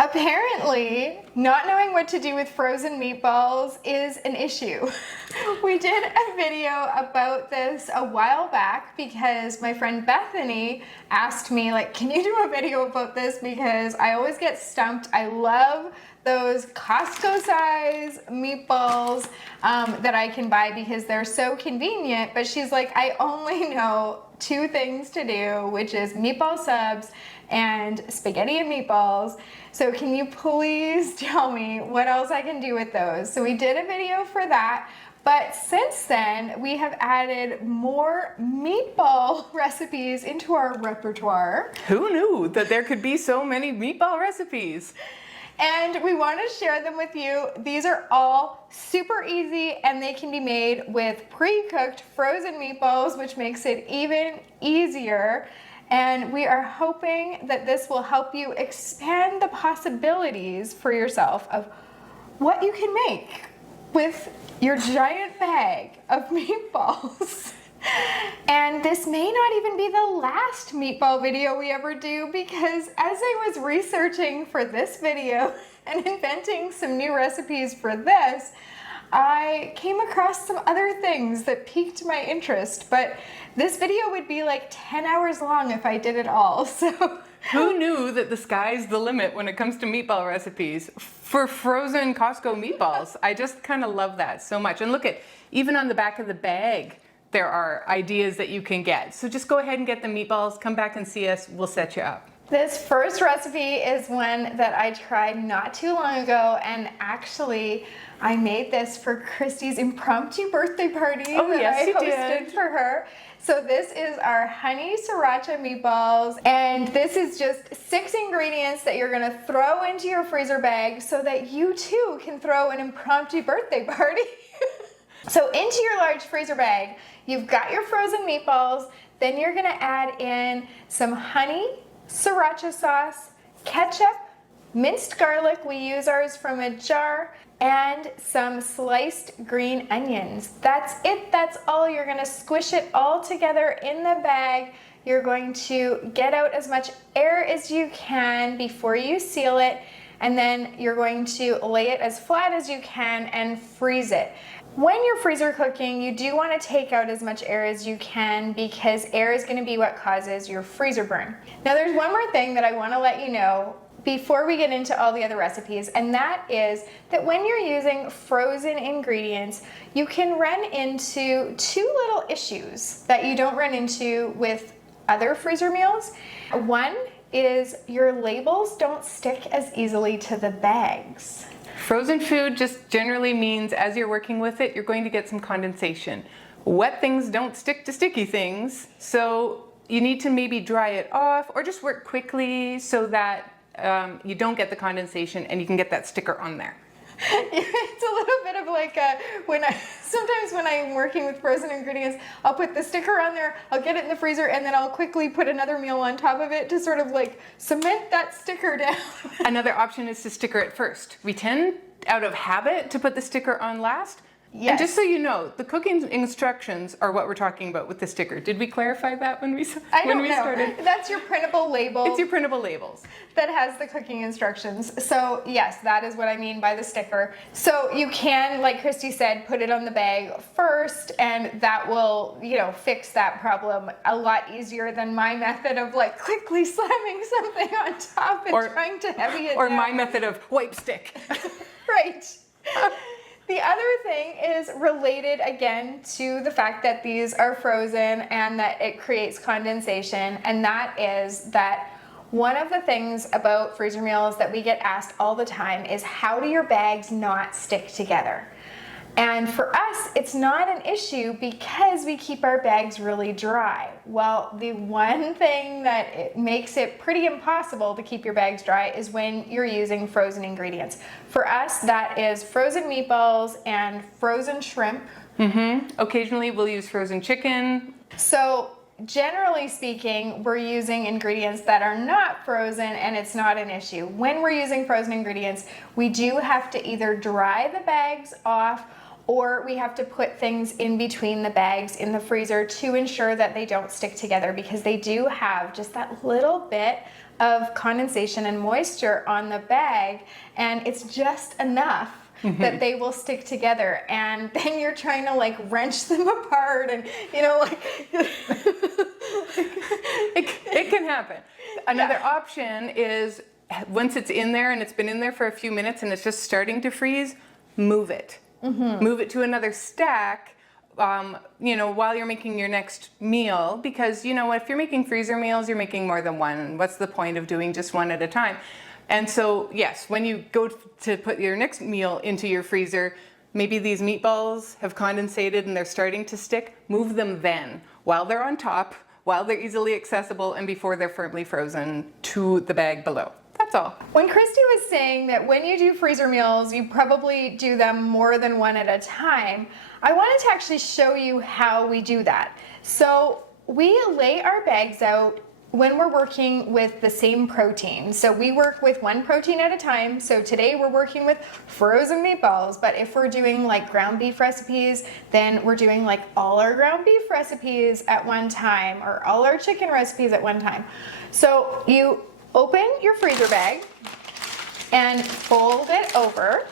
Apparently, not knowing what to do with frozen meatballs is an issue. We did a video about this a while back because my friend Bethany asked me, like, can you do a video about this? Because I always get stumped. I love those Costco size meatballs that I can buy because they're so convenient. But she's like, I only know two things to do, which is Meatball Subs and spaghetti and meatballs. So can you please tell me what else I can do with those? So we did a video for that. But since then, we have added more meatball recipes into our repertoire. Who knew that there could be so many meatball recipes? And we want to share them with you. These are all super easy and they can be made with pre-cooked frozen meatballs, which makes it even easier. And we are hoping that this will help you expand the possibilities for yourself of what you can make with your giant bag of meatballs. And this may not even be the last meatball video we ever do, because as I was researching for this video and inventing some new recipes for this, I came across some other things that piqued my interest, but this video would be like 10 hours long if I did it all. So who knew that the sky's the limit when it comes to meatball recipes for frozen Costco meatballs? I just kind of love that so much. And look at, even on the back of the bag, there are ideas that you can get. So just go ahead and get the meatballs, come back and see us, we'll set you up. This first recipe is one that I tried not too long ago, and actually I made this for Christy's impromptu birthday party that I hosted for her. So this is our honey sriracha meatballs, and this is just 6 ingredients that you're gonna throw into your freezer bag so that you too can throw an impromptu birthday party. So into your large freezer bag, you've got your frozen meatballs, then you're gonna add in some honey, sriracha sauce, ketchup, minced garlic, we use ours from a jar, and some sliced green onions. That's it, that's all. You're gonna squish it all together in the bag. You're going to get out as much air as you can before you seal it, and then you're going to lay it as flat as you can and freeze it. When you're freezer cooking, you do want to take out as much air as you can, because air is going to be what causes your freezer burn. Now there's one more thing that I want to let you know before we get into all the other recipes, and that is that when you're using frozen ingredients, you can run into 2 little issues that you don't run into with other freezer meals. One is your labels don't stick as easily to the bags. Frozen food just generally means as you're working with it, you're going to get some condensation. Wet things don't stick to sticky things, so you need to maybe dry it off or just work quickly so that you don't get the condensation and you can get that sticker on there. It's a little bit of like sometimes when I'm working with frozen ingredients, I'll put the sticker on there, I'll get it in the freezer, and then I'll quickly put another meal on top of it to sort of like cement that sticker down. Another option is to sticker it first. We tend, out of habit, to put the sticker on last. Yes. And just so you know, the cooking instructions are what we're talking about with the sticker. Did we clarify that when we started? That's your printable label. It's your printable labels. That has the cooking instructions. So yes, that is what I mean by the sticker. So you can, like Christy said, put it on the bag first, and that will, fix that problem a lot easier than my method of like quickly slamming something on top and trying to heavy it down. Or my method of wipe stick. Right. The other thing is related again to the fact that these are frozen and that it creates condensation, and that is that one of the things about freezer meals that we get asked all the time is, how do your bags not stick together? And for us, it's not an issue because we keep our bags really dry. Well, the one thing that it makes it pretty impossible to keep your bags dry is when you're using frozen ingredients. For us, that is frozen meatballs and frozen shrimp. Occasionally we'll use frozen chicken. So generally speaking, we're using ingredients that are not frozen, and it's not an issue. When we're using frozen ingredients, we do have to either dry the bags off, or we have to put things in between the bags in the freezer to ensure that they don't stick together, because they do have just that little bit of condensation and moisture on the bag, and it's just enough that they will stick together, and then you're trying to like wrench them apart, and you know, like it can happen. Another option is once it's in there and it's been in there for a few minutes and it's just starting to freeze, move it. Move it to another stack, you know, while you're making your next meal, because you know, if you're making freezer meals, you're making more than one. What's the point of doing just one at a time? And so, yes, when you go to put your next meal into your freezer, maybe these meatballs have condensated and they're starting to stick, move them then, while they're on top, while they're easily accessible, and before they're firmly frozen to the bag below. That's all. When Christy was saying that when you do freezer meals, you probably do them more than one at a time, I wanted to actually show you how we do that. So we lay our bags out when we're working with the same protein. So we work with one protein at a time. So today we're working with frozen meatballs, but if we're doing like ground beef recipes, then we're doing like all our ground beef recipes at one time, or all our chicken recipes at one time. So you open your freezer bag and fold it over.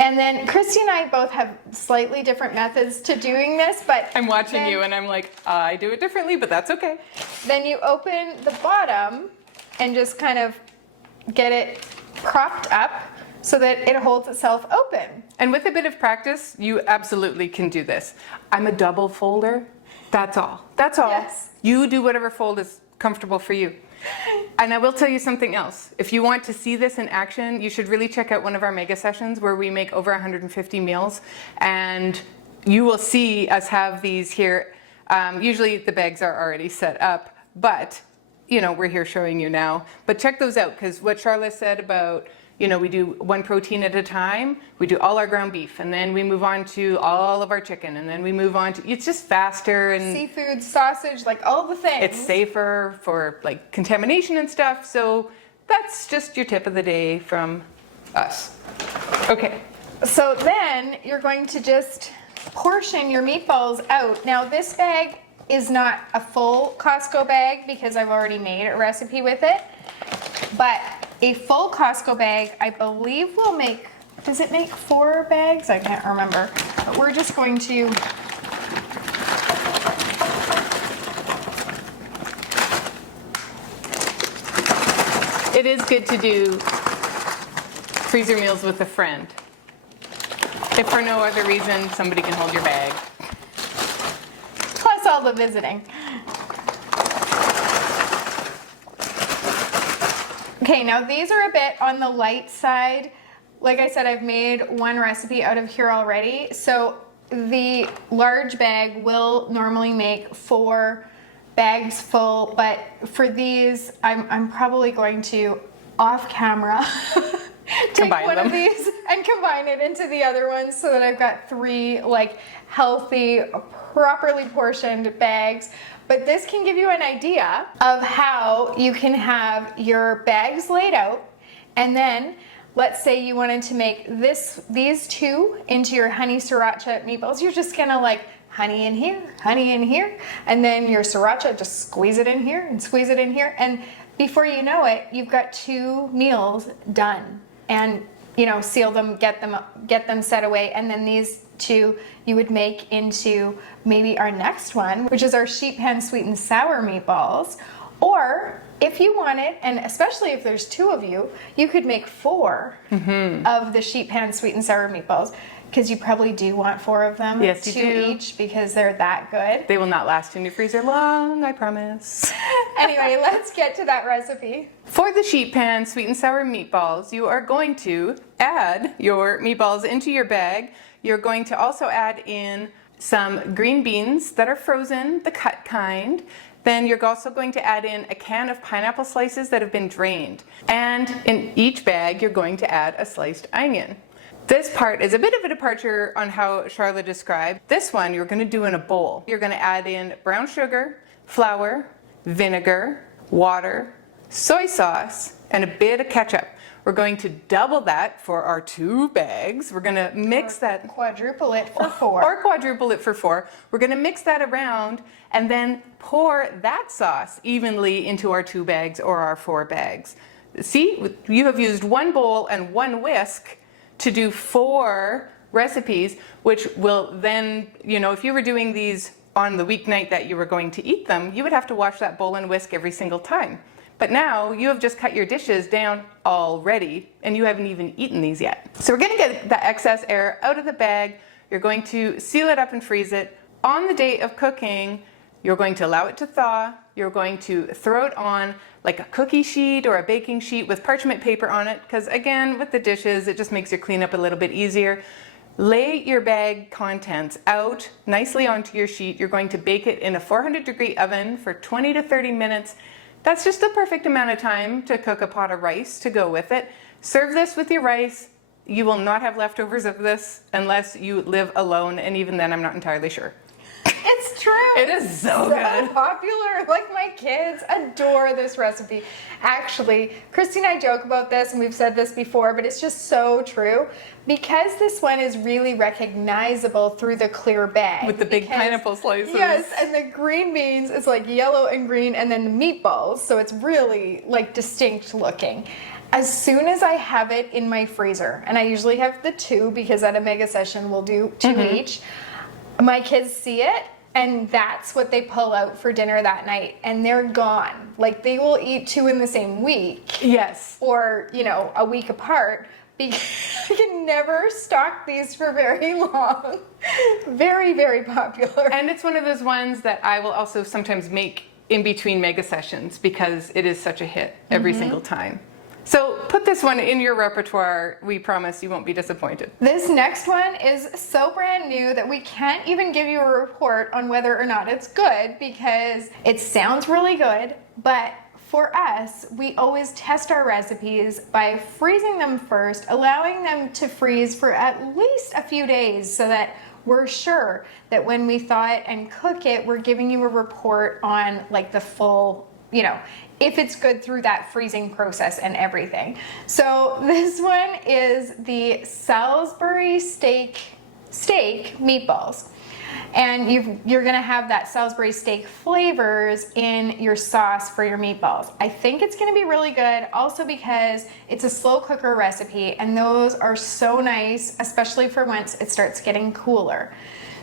And then Christy and I both have slightly different methods to doing this, but I'm watching you and I'm like, I do it differently, but that's okay. Then you open the bottom and just kind of get it propped up so that it holds itself open. And with a bit of practice, you absolutely can do this. I'm a double folder. That's all. That's all. Yes. You do whatever fold is comfortable for you. And I will tell you something else. If you want to see this in action, you should really check out one of our mega sessions where we make over 150 meals, and you will see us have these here. Usually the bags are already set up, but you know, we're here showing you now. But check those out, because what Charlotte said about, you know, we do one protein at a time. We do all our ground beef, and then we move on to all of our chicken, and then we move on to, it's just faster, and seafood, sausage, like all the things. it's safer for like contamination and stuff. So that's just your tip of the day from us. Okay. So then you're going to just portion your meatballs out. Now this bag is not a full Costco bag because I've already made a recipe with it, but a full Costco bag, I believe, will make, does it make 4 bags? I can't remember. But we're just going to It is good to do freezer meals with a friend. If for no other reason, somebody can hold your bag. plus all the visiting. Okay, now these are a bit on the light side. Like I said, I've made one recipe out of here already. So the large bag will normally make 4 bags full, but for these, I'm probably going to, off camera, take one of these and combine it into the other ones so that I've got 3 like healthy, properly portioned bags. But this can give you an idea of how you can have your bags laid out, and then let's say you wanted to make these 2 into your honey sriracha meatballs. You're just gonna like honey in here, and then your sriracha, just squeeze it in here and squeeze it in here, and before you know it, you've got 2 meals done. And you know, seal them, get them set away, and then these 2 you would make into maybe our next one, which is our sheet pan sweet and sour meatballs. Or if you wanted, and especially if there's 2 of you, you could make 4 of the sheet pan sweet and sour meatballs, because you probably do want 4 of them. Yes, you 2 do. each, because they're that good. They will not last in your freezer long, I promise. Anyway, let's get to that recipe. For the sheet pan sweet and sour meatballs, you are going to add your meatballs into your bag. You're going to also add in some green beans that are frozen, the cut kind. Then you're also going to add in a can of pineapple slices that have been drained. And in each bag, you're going to add a sliced onion. This part is a bit of a departure on how Charlotte described. This one you're going to do in a bowl. You're going to add in brown sugar, flour, vinegar, water, soy sauce, and a bit of ketchup. We're going to double that for our 2 bags. We're going to mix that. Quadruple it for 4. Or quadruple it for 4. We're going to mix that around and then pour that sauce evenly into our 2 bags or our 4 bags. See, you have used 1 bowl and 1 whisk to do 4 recipes, which will then, if you were doing these on the weeknight that you were going to eat them, you would have to wash that bowl and whisk every single time. But now you have just cut your dishes down already and you haven't even eaten these yet. So we're going to get the excess air out of the bag. You're going to seal it up and freeze it. On the day of cooking, you're going to allow it to thaw. You're going to throw it on like a cookie sheet or a baking sheet with parchment paper on it, because again, with the dishes, it just makes your cleanup a little bit easier. Lay your bag contents out nicely onto your sheet. You're going to bake it in a 400-degree oven for 20 to 30 minutes. That's just the perfect amount of time to cook a pot of rice to go with it. Serve this with your rice. You will not have leftovers of this unless you live alone, and even then I'm not entirely sure. It's true. It is so good. Popular. Like, my kids adore this recipe. Actually, Christy and I joke about this, and we've said this before, but it's just so true. Because this one is really recognizable through the clear bag. With the big pineapple slices. Yes, and the green beans is like yellow and green, and then the meatballs, so it's really like distinct looking. As soon as I have it in my freezer, and I usually have the 2 because at a mega session we'll do 2 each, my kids see it, and that's what they pull out for dinner that night, and they're gone. Like, they will eat 2 in the same week. Yes. Or, a week apart, because I can never stock these for very long. Very, very popular. And it's one of those ones that I will also sometimes make in between mega sessions because it is such a hit every single time. So put this one in your repertoire. We promise you won't be disappointed. This next one is so brand new that we can't even give you a report on whether or not it's good, because it sounds really good, but for us, we always test our recipes by freezing them first, allowing them to freeze for at least a few days so that we're sure that when we thaw it and cook it, we're giving you a report on like the full, if it's good through that freezing process and everything. So this one is the Salisbury steak meatballs. And you're gonna have that Salisbury steak flavors in your sauce for your meatballs. I think it's gonna be really good, also because it's a slow cooker recipe, and those are so nice, especially for once it starts getting cooler.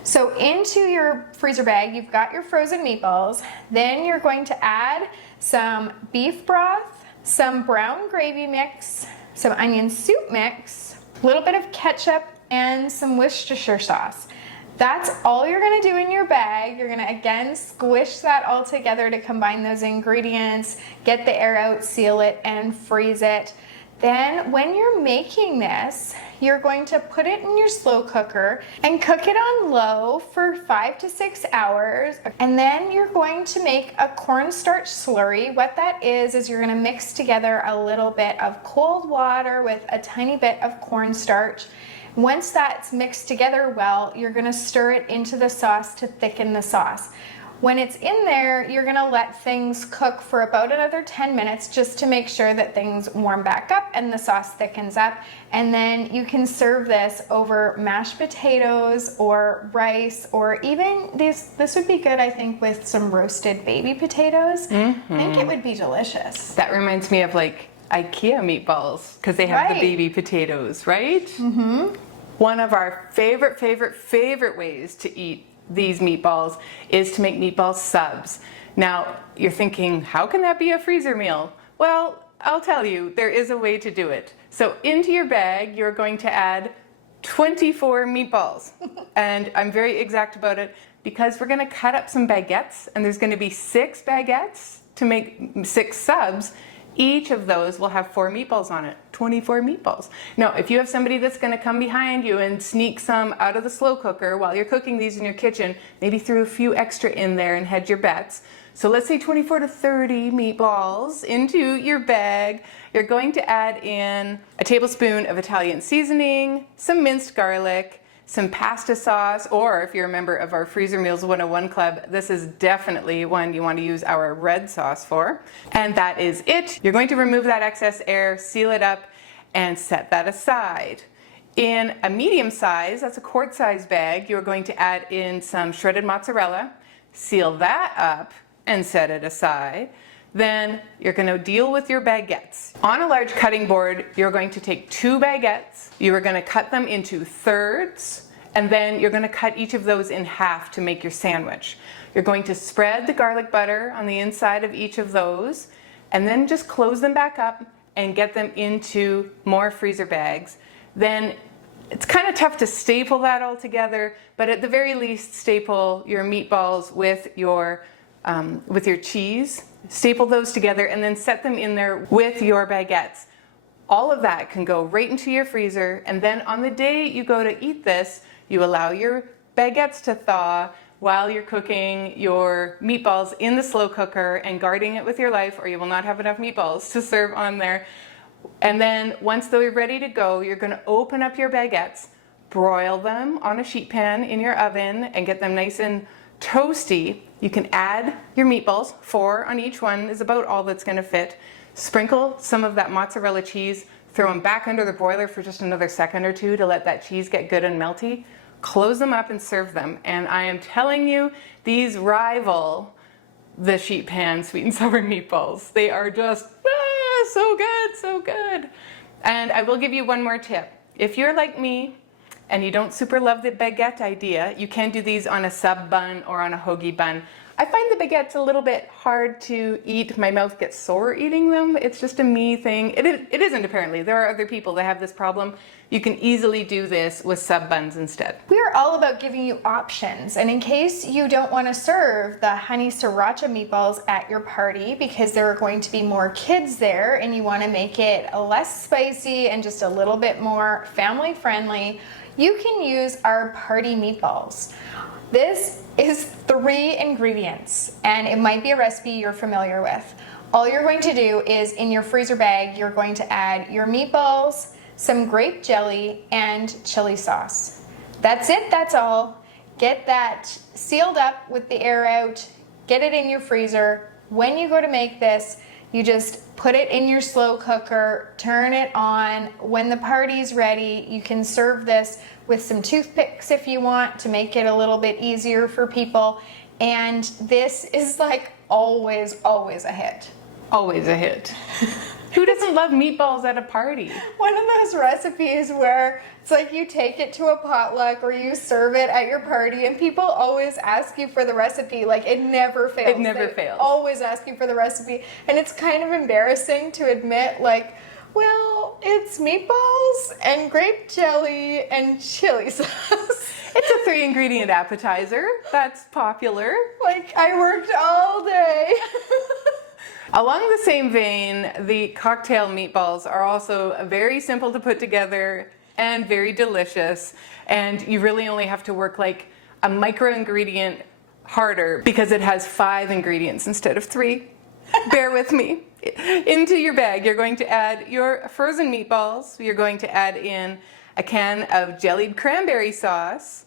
So into your freezer bag, you've got your frozen meatballs. Then you're going to add some beef broth, some brown gravy mix, some onion soup mix, a little bit of ketchup, and some Worcestershire sauce. That's all you're gonna do in your bag. You're gonna again squish that all together to combine those ingredients, get the air out, seal it, and freeze it. Then when you're making this, you're going to put it in your slow cooker and cook it on low for 5 to 6 hours. And then you're going to make a cornstarch slurry. What that is you're gonna mix together a little bit of cold water with a tiny bit of cornstarch. Once that's mixed together well, you're gonna stir it into the sauce to thicken the sauce. When it's in there, you're gonna let things cook for about another 10 minutes just to make sure that things warm back up and the sauce thickens up. And then you can serve this over mashed potatoes or rice, or even this would be good, I think, with some roasted baby potatoes. I think it would be delicious. That reminds me of like IKEA meatballs, because they have the baby potatoes, right? One of our favorite ways to eat these meatballs is to make meatball subs. Now, you're thinking, how can that be a freezer meal? Well, I'll tell you, there is a way to do it. So into your bag, you're going to add 24 meatballs. And I'm very exact about it because we're gonna cut up some baguettes, and there's gonna be 6 baguettes to make 6 subs. Each of those will have 4 meatballs on it, 24 meatballs. Now, if you have somebody that's gonna come behind you and sneak some out of the slow cooker while you're cooking these in your kitchen, maybe throw a few extra in there and hedge your bets. So let's say 24 to 30 meatballs into your bag. You're going to add in a tablespoon of Italian seasoning, some minced garlic, some pasta sauce, or if you're a member of our Freezer Meals 101 Club, this is definitely one you want to use our red sauce for. And that is it. You're going to remove that excess air, seal it up, and set that aside. In a medium size, that's a quart size bag, you're going to add in some shredded mozzarella, seal that up and set it aside. Then you're going to deal with your baguettes. On a large cutting board, you're going to take 2 baguettes, you are going to cut them into thirds, and then you're going to cut each of those in half to make your sandwich. You're going to spread the garlic butter on the inside of each of those, and then just close them back up and get them into more freezer bags. Then it's kind of tough to staple that all together, but at the very least staple your meatballs with your cheese. Staple those together and then set them in there with your baguettes. All of that can go right into your freezer, and then on the day you go to eat this, you allow your baguettes to thaw while you're cooking your meatballs in the slow cooker and guarding it with your life, or you will not have enough meatballs to serve on there. And then once they're ready to go, you're going to open up your baguettes, broil them on a sheet pan in your oven and get them nice and toasty. You can add your meatballs, 4 on each one is about all that's going to fit. Sprinkle some of that mozzarella cheese, throw them back under the broiler for just another second or 2 to let that cheese get good and melty. Close them up and serve them. And I am telling you, these rival the sheet pan sweet and sour meatballs. They are just so good, so good. And I will give you one more tip. If you're like me and you don't super love the baguette idea, you can do these on a sub bun or on a hoagie bun. I find the baguettes a little bit hard to eat. My mouth gets sore eating them. It's just a me thing. It isn't apparently. There are other people that have this problem. You can easily do this with sub buns instead. We are all about giving you options, and in case you don't want to serve the honey sriracha meatballs at your party because there are going to be more kids there and you want to make it less spicy and just a little bit more family friendly, you can use our party meatballs. This is 3 ingredients, and it might be a recipe you're familiar with. All you're going to do is in your freezer bag, you're going to add your meatballs, some grape jelly, and chili sauce. That's it, that's all. Get that sealed up with the air out, get it in your freezer. When you go to make this, you just put it in your slow cooker, turn it on. When the party's ready, you can serve this with some toothpicks if you want to make it a little bit easier for people. And this is like always a hit. Always a hit. Who doesn't love meatballs at a party? One of those recipes where it's like you take it to a potluck or you serve it at your party and people always ask you for the recipe. Like it never fails. It never fails. Always ask you for the recipe. And it's kind of embarrassing to admit, like, well, it's meatballs and grape jelly and chili sauce. It's a 3 ingredient appetizer. That's popular. Like I worked all day. Along the same vein, the cocktail meatballs are also very simple to put together and very delicious. And you really only have to work like a micro ingredient harder because it has 5 ingredients instead of 3. Bear with me. Into your bag, you're going to add your frozen meatballs. You're going to add in a can of jellied cranberry sauce,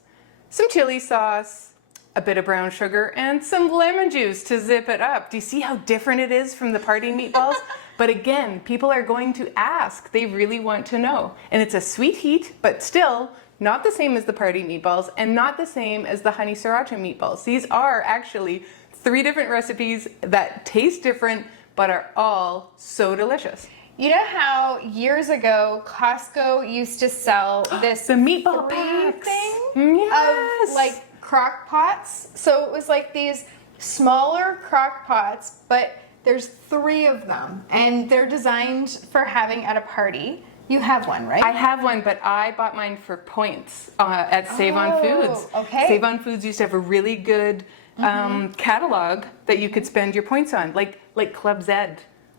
some chili sauce, a bit of brown sugar, and some lemon juice to zip it up. Do you see how different it is from the party meatballs? But again, people are going to ask. They really want to know. And it's a sweet heat, but still not the same as the party meatballs and not the same as the honey sriracha meatballs. These are actually 3 different recipes that taste different, but are all so delicious. You know how years ago Costco used to sell this the meatball packs thing yes. of like crock pots? So it was like these smaller crock pots, but there's 3 of them and they're designed for having at a party. You have one, right? I have one, but I bought mine for points at Save On Foods. Okay. Save On Foods used to have a really good catalog that you could spend your points on, like Club Z.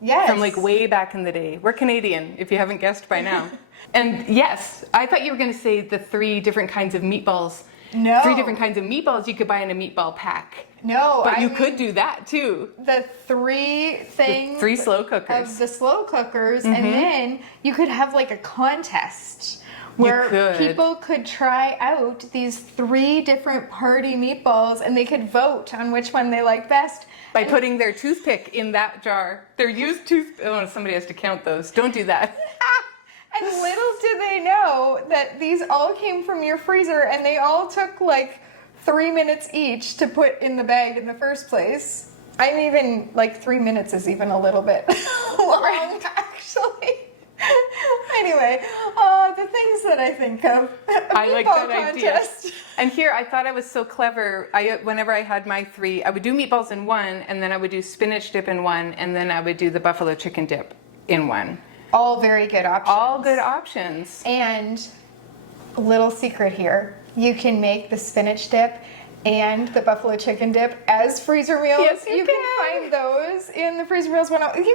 Yes. From like way back in the day. We're Canadian, if you haven't guessed by now. And yes, I thought you were going to say the 3 different kinds of meatballs. No. 3 different kinds of meatballs you could buy in a meatball pack. No. But you could do that too. The 3 things. The 3 slow cookers. Of the slow cookers. And then you could have like a contest where people could try out these 3 different party meatballs and they could vote on which one they like best. By putting their toothpick in that jar. Their used toothpick. Oh, somebody has to count those. Don't do that. And little do they know that these all came from your freezer and they all took like 3 minutes each to put in the bag in the first place. I'm even, like 3 minutes is even a little bit long, actually. Anyway, the things that I think of. I like that idea. And here, I thought I was so clever. Whenever I had my 3, I would do meatballs in one, and then I would do spinach dip in one, and then I would do the buffalo chicken dip in one. All very good options. All good options. And a little secret here. You can make the spinach dip and the buffalo chicken dip as freezer meals. Yes, you can find those in the freezer meals 101.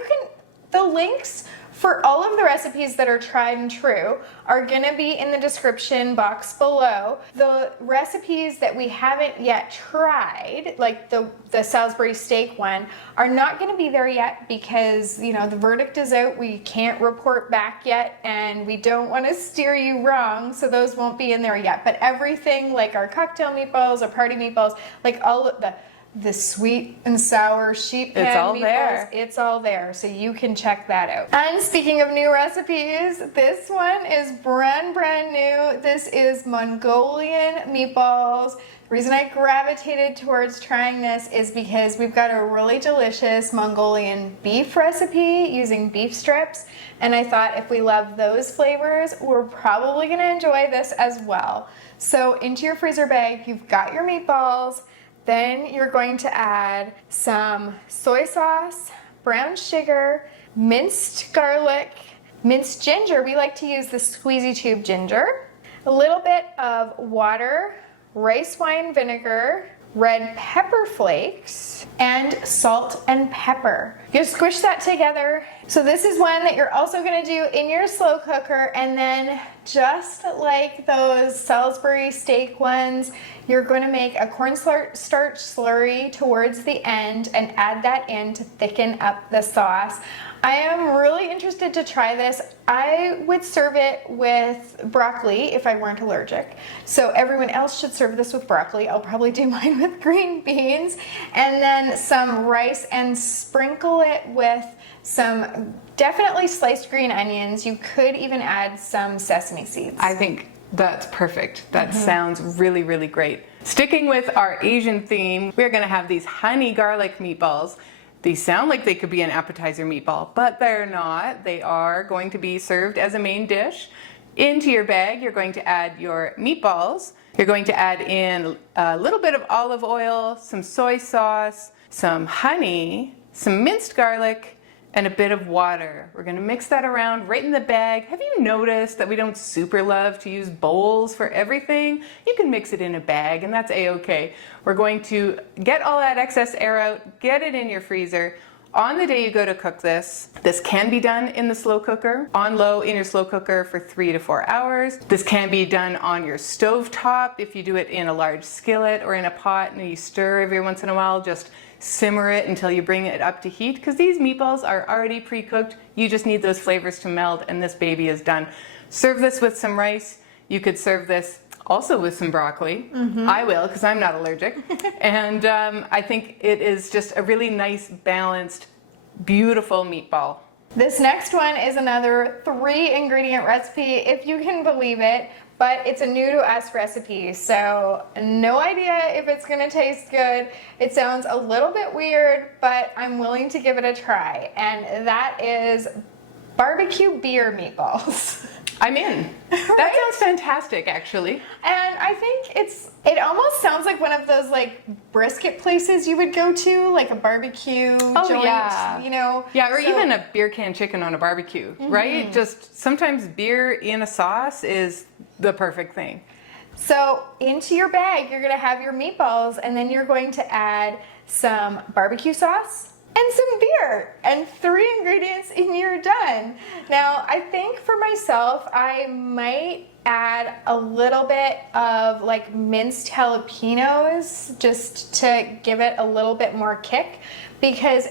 The links for all of the recipes that are tried and true are going to be in the description box below. The recipes that we haven't yet tried, like the Salisbury steak one, are not going to be there yet because, you know, the verdict is out. We can't report back yet and we don't want to steer you wrong, so those won't be in there yet. But everything like our cocktail meatballs, our party meatballs, like all of the sweet and sour sheet pan meatballs, it's all there, so you can check that out. And speaking of new recipes, this one is brand new. This is Mongolian Meatballs. The reason I gravitated towards trying this is because we've got a really delicious Mongolian beef recipe using beef strips, and I thought if we love those flavors, we're probably going to enjoy this as well. So into your freezer bag, you've got your meatballs. Then you're going to add some soy sauce, brown sugar, minced garlic, minced ginger. We like to use the squeezy tube ginger, a little bit of water, rice wine vinegar, red pepper flakes, and salt and pepper. You squish that together. So this is one that you're also going to do in your slow cooker, and then just like those Salisbury steak ones, you're going to make a cornstarch slurry towards the end and add that in to thicken up the sauce. I am really interested to try this. I would serve it with broccoli if I weren't allergic. So everyone else should serve this with broccoli. I'll probably do mine with green beans and then some rice and sprinkle it with some definitely sliced green onions. You could even add some sesame seeds. I think that's perfect. That sounds really, really great. Sticking with our Asian theme, we're going to have these honey garlic meatballs. These sound like they could be an appetizer meatball, but they're not. They are going to be served as a main dish. Into your bag, you're going to add your meatballs. You're going to add in a little bit of olive oil, some soy sauce, some honey, some minced garlic, and a bit of water. We're going to mix that around right in the bag. Have you noticed that we don't super love to use bowls for everything? You can mix it in a bag and that's a-okay. We're going to get all that excess air out, get it in your freezer. On the day you go to cook this can be done in the slow cooker, on low in your slow cooker for 3 to 4 hours. This can be done on your stove top if you do it in a large skillet or in a pot and you stir every once in a while. Just simmer it until you bring it up to heat because these meatballs are already pre-cooked. You just need those flavors to meld and this baby is done. Serve this with some rice. You could serve this also with some broccoli. I will because I'm not allergic. And I think it is just a really nice, balanced, beautiful meatball. This next one is another 3-ingredient recipe, if you can believe it, but it's a new to us recipe, so no idea if it's gonna taste good. It sounds a little bit weird, but I'm willing to give it a try, and that is barbecue beer meatballs. I'm in. That sounds fantastic, actually. And I think it almost sounds like one of those like brisket places you would go to, like a barbecue joint, you know? Yeah, or even a beer can chicken on a barbecue, right? Just sometimes beer in a sauce is the perfect thing. So into your bag, you're gonna have your meatballs and then you're going to add some barbecue sauce and some beer, and 3 ingredients and you're done. Now, I think for myself, I might add a little bit of like minced jalapenos just to give it a little bit more kick because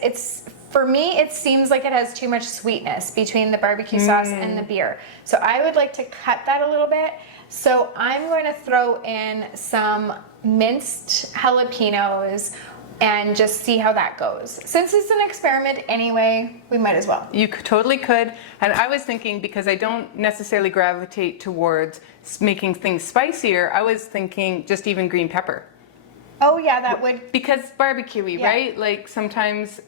for me, it seems like it has too much sweetness between the barbecue sauce and the beer. So I would like to cut that a little bit. So I'm going to throw in some minced jalapenos and just see how that goes. Since it's an experiment anyway, we might as well. You totally could. And I was thinking, because I don't necessarily gravitate towards making things spicier, I was thinking just even green pepper. Oh yeah, that would. Because barbecue-y, right? Like sometimes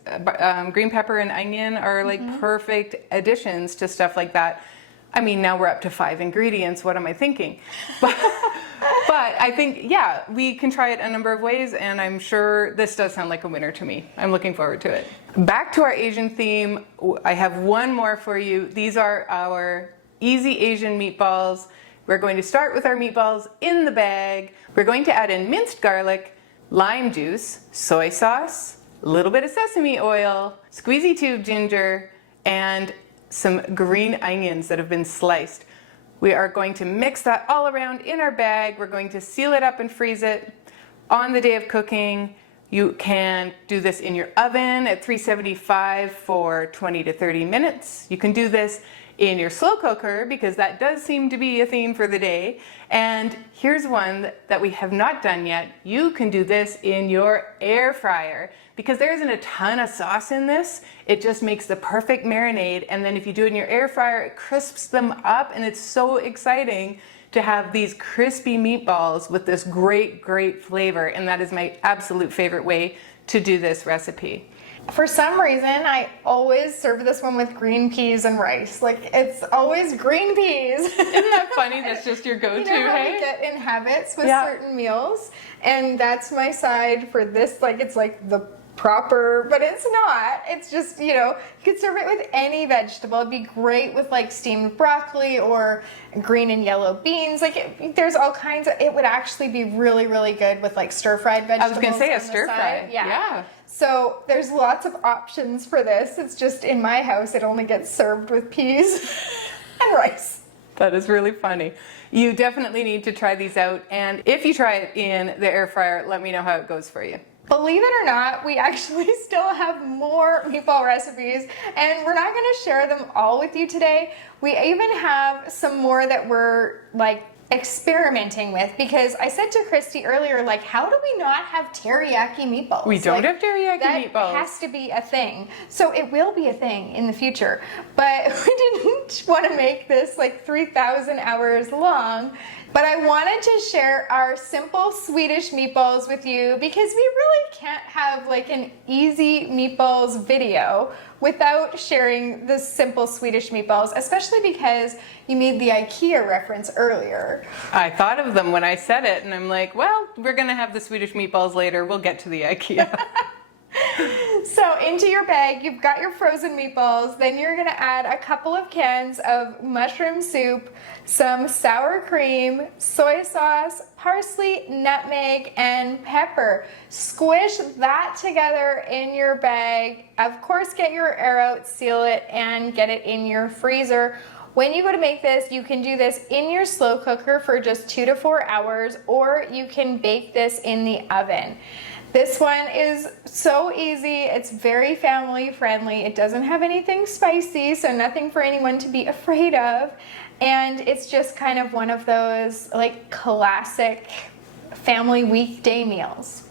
green pepper and onion are like perfect additions to stuff like that. I mean, now we're up to 5 ingredients. What am I thinking? But I think, yeah, we can try it a number of ways, and I'm sure this does sound like a winner to me. I'm looking forward to it. Back to our Asian theme, I have one more for you. These are our easy Asian meatballs. We're going to start with our meatballs in the bag. We're going to add in minced garlic, lime juice, soy sauce, a little bit of sesame oil, squeezy tube ginger, and some green onions that have been sliced. We are going to mix that all around in our bag. We're going to seal it up and freeze it. On the day of cooking, you can do this in your oven at 375 for 20 to 30 minutes. You can do this in your slow cooker, because that does seem to be a theme for the day. And here's one that we have not done yet. You can do this in your air fryer, because there isn't a ton of sauce in this. It just makes the perfect marinade. And then if you do it in your air fryer, it crisps them up, and it's so exciting to have these crispy meatballs with this great, great flavor. And that is my absolute favorite way to do this recipe. For some reason, I always serve this one with green peas and rice. Like, it's always green peas. Isn't that funny? That's just your go-to, you know how hey? we get in habits with certain meals, and that's my side for this. Like, it's like the proper, but it's not. It's just, you know, you could serve it with any vegetable. It'd be great with like steamed broccoli or green and yellow beans. Like, there's all kinds of, it would actually be really, really good with like stir-fried vegetables. I was going to say a stir-fry. Yeah. So there's lots of options for this. It's just in my house, it only gets served with peas and rice. That is really funny. You definitely need to try these out. And if you try it in the air fryer, let me know how it goes for you. Believe it or not, we actually still have more meatball recipes, and we're not going to share them all with you today. We even have some more that we're like experimenting with, because I said to Christy earlier, like, how do we not have teriyaki meatballs? We don't have teriyaki meatballs. That has to be a thing. So it will be a thing in the future. But we didn't want to make this like 3,000 hours long. But I wanted to share our simple Swedish meatballs with you, because we really can't have like an easy meatballs video without sharing the simple Swedish meatballs, especially because you made the IKEA reference earlier. I thought of them when I said it, and I'm like, well, we're going to have the Swedish meatballs later. We'll get to the IKEA. So into your bag, you've got your frozen meatballs. Then you're going to add a couple of cans of mushroom soup, some sour cream, soy sauce, parsley, nutmeg, and pepper. Squish that together in your bag. Of course, get your air out, seal it, and get it in your freezer. When you go to make this, you can do this in your slow cooker for just 2 to 4 hours, or you can bake this in the oven. This one is so easy. It's very family friendly. It doesn't have anything spicy, so nothing for anyone to be afraid of. And it's just kind of one of those like classic family weekday meals.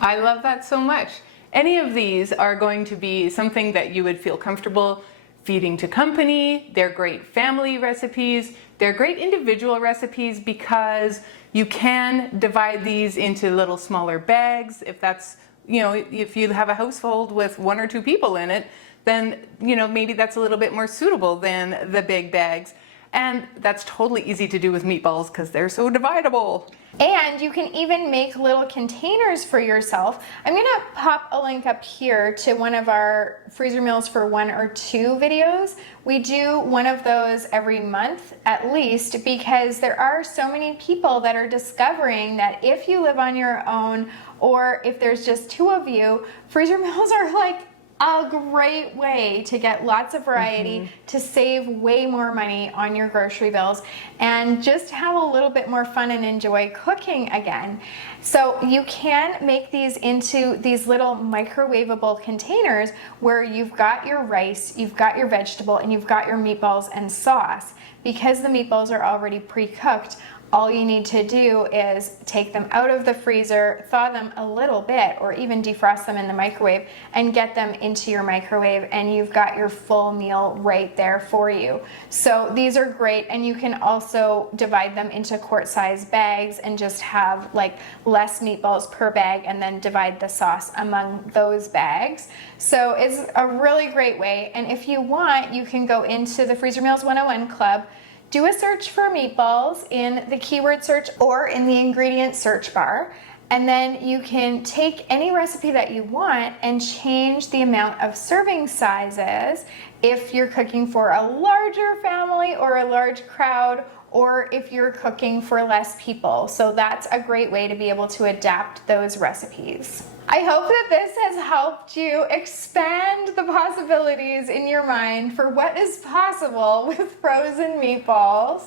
I love that so much. Any of these are going to be something that you would feel comfortable feeding to company. They're great family recipes. They're great individual recipes, because you can divide these into little smaller bags. If that's, you know, if you have a household with 1 or 2 people in it, then, you know, maybe that's a little bit more suitable than the big bags. And that's totally easy to do with meatballs, because they're so dividable. And you can even make little containers for yourself. I'm gonna pop a link up here to one of our freezer meals for 1 or 2 videos. We do one of those every month at least, because there are so many people that are discovering that if you live on your own, or if there's just 2 of you, freezer meals are like a great way to get lots of variety, to save way more money on your grocery bills, and just have a little bit more fun and enjoy cooking again. So you can make these into these little microwavable containers where you've got your rice, you've got your vegetable, and you've got your meatballs and sauce. Because the meatballs are already pre-cooked, all you need to do is take them out of the freezer, thaw them a little bit, or even defrost them in the microwave and get them into your microwave, and you've got your full meal right there for you. So these are great, and you can also divide them into quart-size bags and just have like less meatballs per bag and then divide the sauce among those bags. So it's a really great way, and if you want, you can go into the Freezer Meals 101 Club, do a search for meatballs in the keyword search or in the ingredient search bar, and then you can take any recipe that you want and change the amount of serving sizes if you're cooking for a larger family or a large crowd, or if you're cooking for less people. So that's a great way to be able to adapt those recipes. I hope that this has helped you expand the possibilities in your mind for what is possible with frozen meatballs.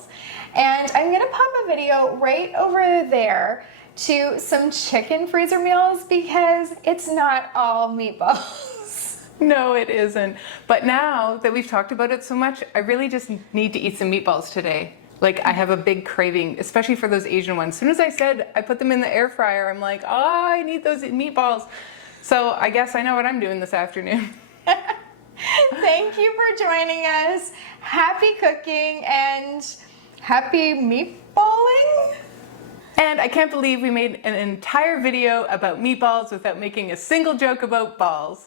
And I'm gonna pop a video right over there to some chicken freezer meals because it's not all meatballs. No, it isn't. But now that we've talked about it so much, I really just need to eat some meatballs today. Like, I have a big craving, especially for those Asian ones. As soon as I said I put them in the air fryer, I'm like, oh, I need those meatballs. So I guess I know what I'm doing this afternoon. Thank you for joining us. Happy cooking and happy meatballing. And I can't believe we made an entire video about meatballs without making a single joke about balls.